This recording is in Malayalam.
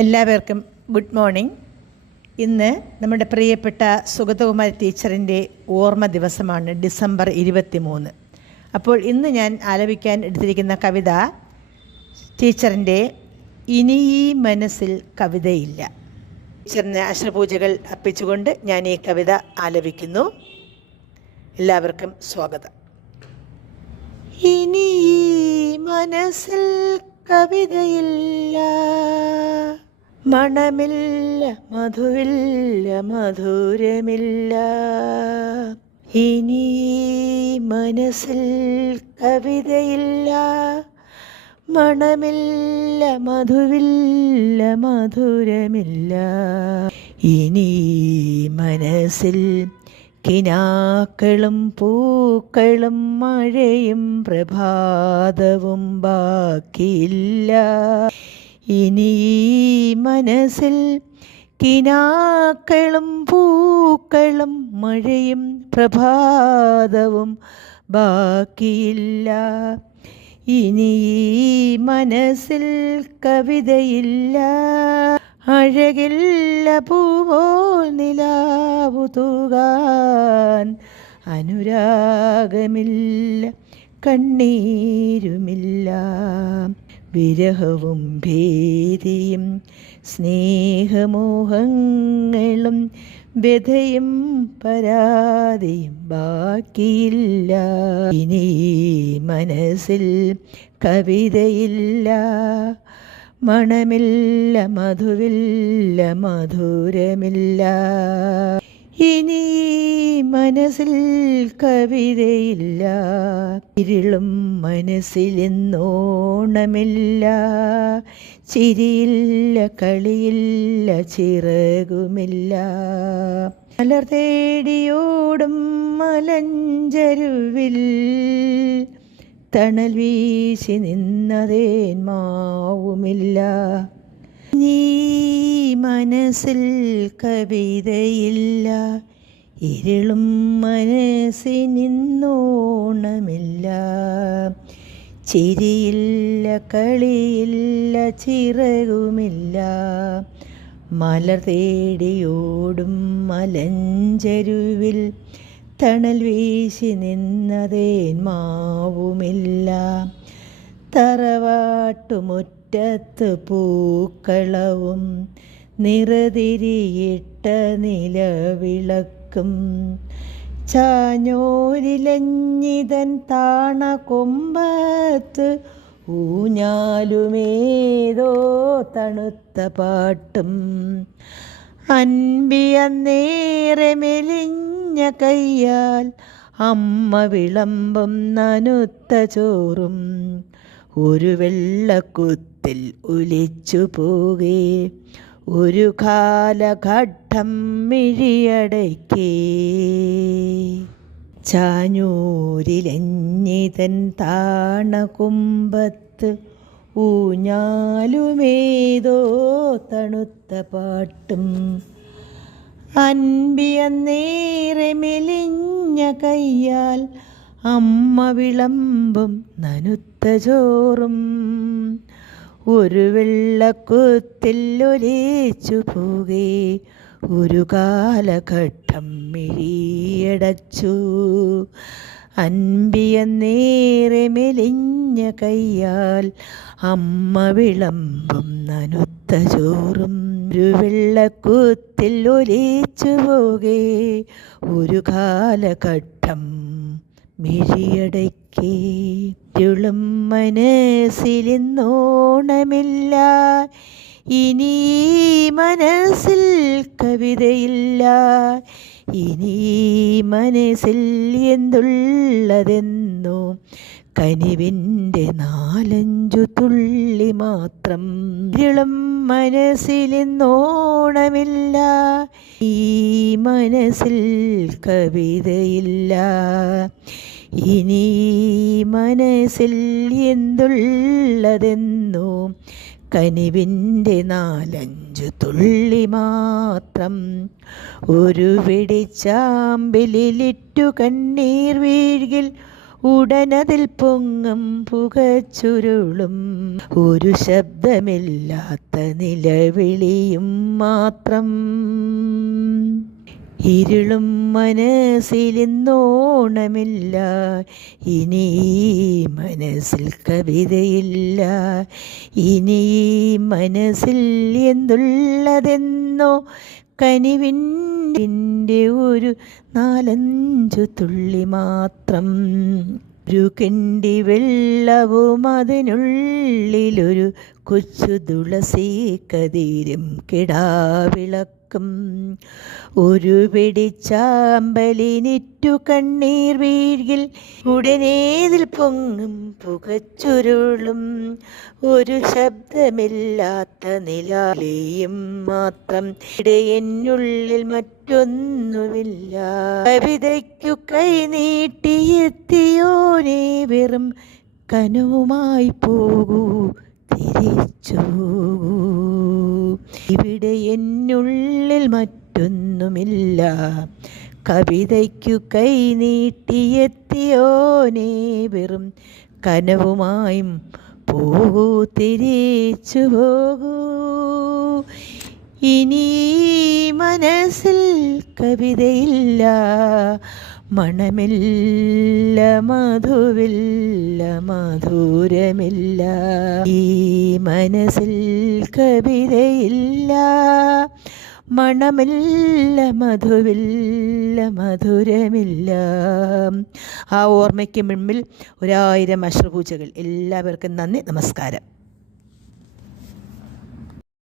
എല്ലാവർക്കും ഗുഡ് മോർണിംഗ്. ഇന്ന് നമ്മുടെ പ്രിയപ്പെട്ട സുഗതകുമാരി ടീച്ചറിന്റെ ഓർമ്മ ദിവസമാണ് ഡിസംബർ ഇരുപത്തി മൂന്ന് അപ്പോൾ ഇന്ന് ഞാൻ ആലപിക്കാൻ എടുത്തിരിക്കുന്ന കവിത ടീച്ചറിന്റെ ഇനി ഈ മനസ്സിൽ കവിതയില്ല. ടീച്ചറിന് അശ്രപൂജകൾ അർപ്പിച്ചുകൊണ്ട് ഞാൻ ഈ കവിത ആലപിക്കുന്നു. എല്ലാവർക്കും സ്വാഗതം. ഇനി ഈ മനസ്സിൽ കവിതയില്ല. മണമില്ല മധുവില്ല മധുരമില്ല. ഇനി മനസ്സിൽ കവിതയില്ല. മണമില്ല മധുവില്ല മധുരമില്ല. ഇനി മനസ്സിൽ കിനാക്കളും പൂക്കളും മഴയും പ്രഭാതവും ബാക്കിയില്ല. ഇനി ഈ മനസ്സിൽ കിനാക്കളും പൂക്കളും മഴയും പ്രഭാതവും ബാക്കിയില്ല. ഇനി ഈ മനസ്സിൽ കവിതയില്ല. അഴകില്ല പൂവോൽ നിലാവു തൂകാൻ അനുരാഗമില്ല കണ്ണീരുമില്ല. വിരഹവും ഭീതിയും സ്നേഹമോഹങ്ങളും വ്യഥയും പരാതിയും ബാക്കിയില്ല. ഇനി മനസ്സിൽ കവിതയില്ല. മണമില്ല മധുവില്ല മധുരമില്ല. ഇനി മനസ്സിൽ കവിതയില്ല ഇരുളും മനസ്സിലെന്നോണമില്ല. ചിരിയില്ല കളിയില്ല ചിറകുമില്ല. മലർ തേടിയോടും മലഞ്ചരുവിൽ തണൽ വീശി നിന്നതേൻ മാവുമില്ല. നീ മനസ്സിൽ കവിതയില്ല ഇരുളും മനസ്സിനിന്നോണമില്ല. ചിരിയില്ല കളിയില്ല ചിറകുമില്ല. മലർ തേടിയോടും മലഞ്ചരുവിൽ തണൽ വീശി നിന്നതേൻ മാവുമില്ല. തറവാട്ടുമുറ്റത്ത് പൂക്കളവും നിറതിരിയിട്ട നിലവിളക്കും. ചാഞ്ഞോരിലഞ്ഞിതൻ താണ കൊമ്പത്ത് ഊഞ്ഞാലുമേതോ തണുത്ത പാട്ടും. അൻപിയന്നേറെ മെലിഞ്ഞ കയ്യാൽ അമ്മ വിളമ്പും നനുത്ത ചോറും. ഒരു വെള്ളക്കുത്തിൽ ഒലിച്ചു പോകേ. ഒരു കാലഘട്ടം മിഴിയടക്കേ ചാഞ്ഞൂരിലഞ്ഞിതൻ താണ കുമ്പത്ത് ഊഞ്ഞാലുമേതോ തണുത്ത പാട്ടും. അൻപിയന്നേറെ മെലിഞ്ഞ കയ്യാൽ അമ്മ വിളമ്പും നനുത്ത ചോറും. ഒരു വെള്ളക്കുത്തില്ലൊലിച്ചു പോകേ. ഒരു കാലഘട്ടം മിഴിയടച്ചു. അൻപിയ നേരെ മെലിഞ്ഞ കയ്യാൽ അമ്മ വിളമ്പും നനുത്ത ചോറും. ഒരു വെള്ളക്കൂത്തിൽ ഒലിച്ചു പോകേ. ഒരു കാലഘട്ടം മിഴിയടയ്ക്കേ ഇരുളും മനസ്സിലിന്നോണമില്ല ഇനി മനസ്സിൽ കവിതയില്ല. ഇനി മനസ്സിൽ എന്തുള്ളതെന്നോ കനിവിന്റെ നാലഞ്ചു തുള്ളി മാത്രം. ഇളം മനസ്സിലിന്നോണമില്ല ഈ മനസ്സിൽ കവിതയില്ല. ഇനി മനസ്സിൽ എന്തുള്ളതെന്നോ കനിവിന്റെ നാലഞ്ചു തുള്ളി മാത്രം. ഒരു വിടിച്ചാമ്പലിലിട്ടു കണ്ണീർ വീഴ്കിൽ ഉടനതിൽ പൊങ്ങും പുകച്ചുരുളും. ഒരു ശബ്ദമില്ലാത്ത നിലവിളിയും മാത്രം. ഇരുളും മനസ്സിലിന്നോണമില്ല. ഇനി മനസ്സിൽ കവിതയില്ല. ഇനി മനസ്സിൽ എന്തുള്ളതെന്നോ കനിവിന്റെ ഒരു നാലഞ്ചു തുള്ളി മാത്രം. ഒരു കിണ്ടി വെള്ളവും അതിനുള്ളിലൊരു കൊച്ചു തുളസി കതിരും കിടാവിളക്കും. ഒരു പിടിച്ചാമ്പലിനിറ്റു കണ്ണീർ വീഴിൽ ഉടനേതിൽ പൊങ്ങും പുകച്ചുരുളും. ഒരു ശബ്ദമില്ലാത്ത നിലാലെയും മാത്രം ഇടയെന്നുള്ളിൽ മറ്റൊന്നുമില്ല. കവിതയ്ക്കു കൈ നീട്ടിയെത്തിയോനെ വെറും കനവുമായി പോകൂ. തിരിച്ചു. ഇവിടെ എന്നുള്ളിൽ മറ്റൊന്നുമില്ല. കവിതയ്ക്കു കൈ നീട്ടിയെത്തിയോനെ വെറും കനവുമായും പോകൂ തിരിച്ചു പോകൂ. ഇനി മനസ്സിൽ കവിതയില്ല. മണമില്ല മധുവില്ല മധുരമില്ല. ഈ മനസ്സിൽ കവിതയില്ല. മണമില്ല മധുവില്ല മധുരമില്ല. ആ ഓർമ്മയ്ക്ക് മുമ്പിൽ ഒരായിരം അശ്രപൂജകൾ. എല്ലാവർക്കും നന്ദി നമസ്കാരം.